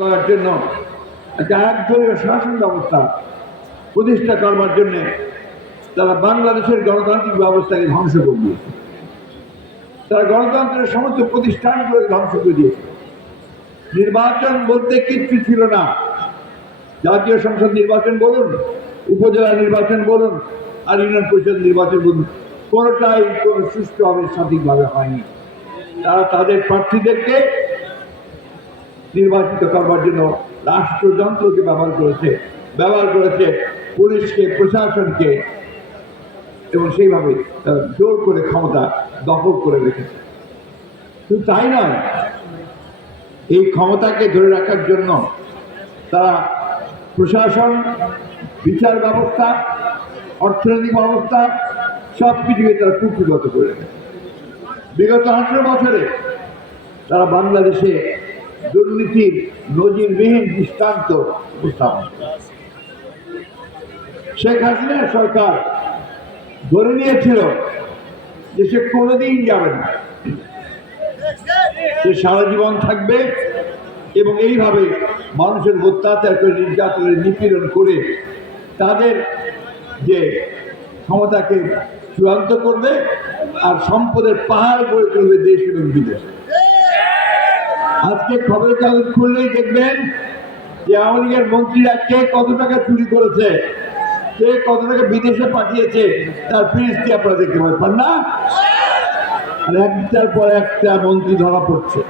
করার জন্য একদলীয় শাসন ব্যবস্থা প্রতিষ্ঠা করবার জন্যে তারা বাংলাদেশের গণতান্ত্রিক ব্যবস্থাকে ধ্বংস করে দিয়েছে। তারা গণতন্ত্রের সমস্ত প্রতিষ্ঠানগুলোকে ধ্বংস করে দিয়েছে। নির্বাচন বলতে কিচ্ছু ছিল না। জাতীয় সংসদ নির্বাচন বলুন, উপজেলা নির্বাচন বলুন আর ইউনিয়ন পরিষদ নির্বাচন বলুন, কোনোটাই কোনো সুষ্ঠুভাবে সঠিকভাবে হয়নি। তারা তাদের প্রার্থীদেরকে নির্বাচিত করবার জন্য রাষ্ট্রযন্ত্রকে ব্যবহার করেছে। ব্যবহার করেছে পুলিশকে, প্রশাসনকে এবং সেইভাবে জোর করে ক্ষমতা দখল করে রেখেছে। শুধু তাই নয়, এই ক্ষমতাকে ধরে রাখার জন্য তারা প্রশাসন, বিচার ব্যবস্থা, অর্থনৈতিক ব্যবস্থা সব কিছুকে তারা কুক্ষিগত করে বিগত আঠেরো বছরে তারা বাংলাদেশে দুর্নীতির নজিরবিহীন দৃষ্টান্ত উপস্থাপন। শেখ হাসিনার সরকার ধরে নিয়েছিল যে সে কোনোদিন যাবে না। সে সারা জীবন থাকবে এবং এইভাবে মানুষের অত্যাচার করে নির্যাতনের নিপীড়ন করে তাদের যে ক্ষমতাকে চূড়ান্ত করবে আর সম্পদের পাহাড় গড়ে তুলবে দেশ এবং বিদেশে। আজকে খবরের কাগজ খুললেই দেখবেন যে আওয়ামী লীগের মন্ত্রীরা কে কত টাকা চুরি করেছে, কে কত টাকা বিদেশে পাঠিয়েছে, তার ফিরিস্তি আপনারা দেখতে পারবেন না। একটার পর একটা মন্ত্রী ধরা পড়ছে।